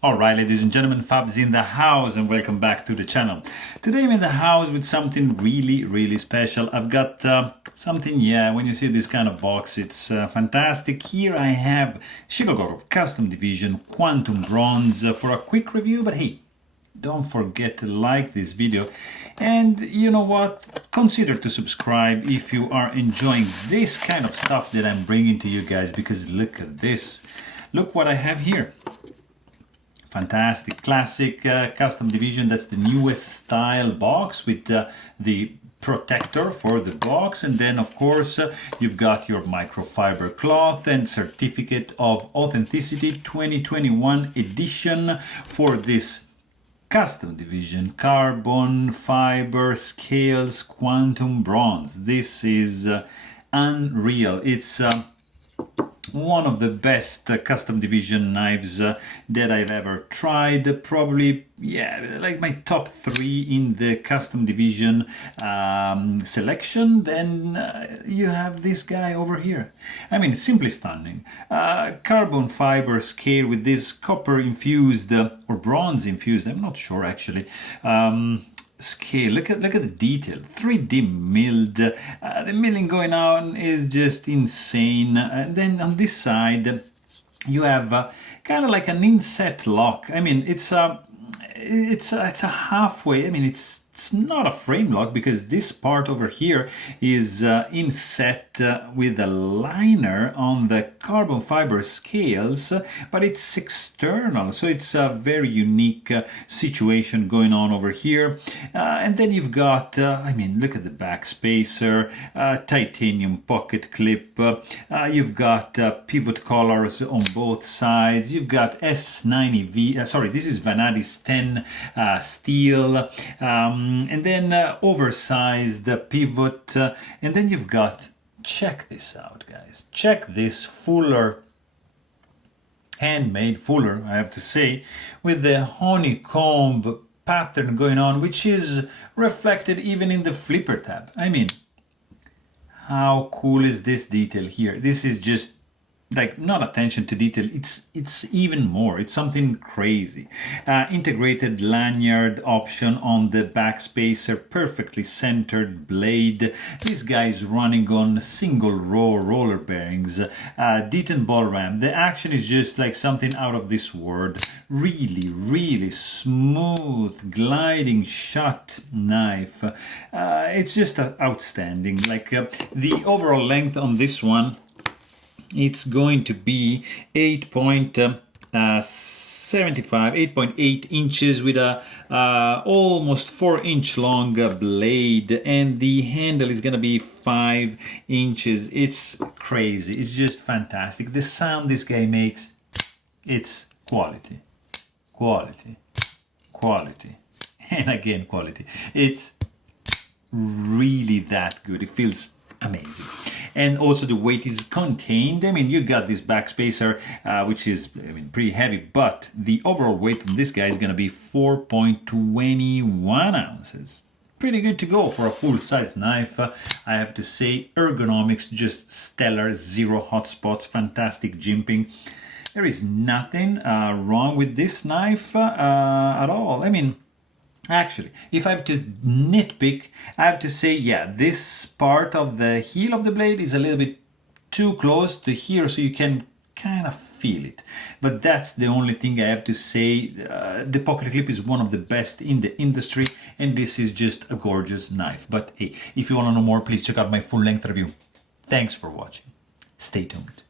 Alright, ladies and gentlemen, Fab's in the house and welcome back to the channel. Today I'm in the house with something really special. I've got something, when you see this kind of box, it's fantastic. Here I have Shirogorov Custom Division Quantum Bronze for a quick review, but hey, don't forget to like this video. And you know what? Consider to subscribe if you are enjoying this kind of stuff that I'm bringing to you guys, because look at this. Look what I have here. Fantastic classic custom division. That's the newest style box with the protector for the box, and then of course you've got your microfiber cloth and certificate of authenticity 2021 edition for this custom division carbon fiber scales quantum bronze. This is unreal. It's one of the best custom division knives that I've ever tried. Probably, like my top 3 in the custom division selection. Then you have this guy over here. I mean, simply stunning. Carbon fiber scale with this copper infused or bronze infused, I'm not sure actually, scale. Look at the detail. 3D milled. The milling going on is just insane. And then on this side you have kind of like an inset lock. I mean, it's a halfway. I mean, it's not a frame lock because this part over here is inset with a liner on the carbon fiber scales, but it's external, so it's a very unique situation going on over here. And then you've got, I mean, look at the back spacer, titanium pocket clip, you've got pivot collars on both sides, you've got S90V, sorry, this is Vanadis 10 steel, and then oversized pivot, and then you've got, check this out guys, check this fuller, handmade fuller, I have to say, with the honeycomb pattern going on, which is reflected even in the flipper tab. I mean, how cool is this detail here? This is just like not attention to detail, it's even more, it's something crazy. Integrated lanyard option on the back spacer, perfectly centered blade. This guy is running on single row roller bearings, Deaton ball ram. The action is just like something out of this world. Really smooth gliding shot knife. It's just outstanding. Like the overall length on this one, it's going to be 8.75, 8.8 inches with a almost 4-inch long blade, and the handle is gonna be 5 inches. It's crazy. It's just fantastic. The sound this guy makes, it's quality, and again quality. It's really that good. It feels amazing. And also the weight is contained. I mean, you got this back spacer, which is, I mean, pretty heavy, but the overall weight on this guy is going to be 4.21 ounces. Pretty good to go for a full-size knife, I have to say. Ergonomics, just stellar, zero hot spots, fantastic jimping. There is nothing wrong with this knife at all. I mean, actually, if I have to nitpick, I have to say, this part of the heel of the blade is a little bit too close to here, so you can kind of feel it. But that's the only thing I have to say. The pocket clip is one of the best in the industry, and this is just a gorgeous knife. But hey, if you want to know more, please check out my full-length review. Thanks for watching. Stay tuned.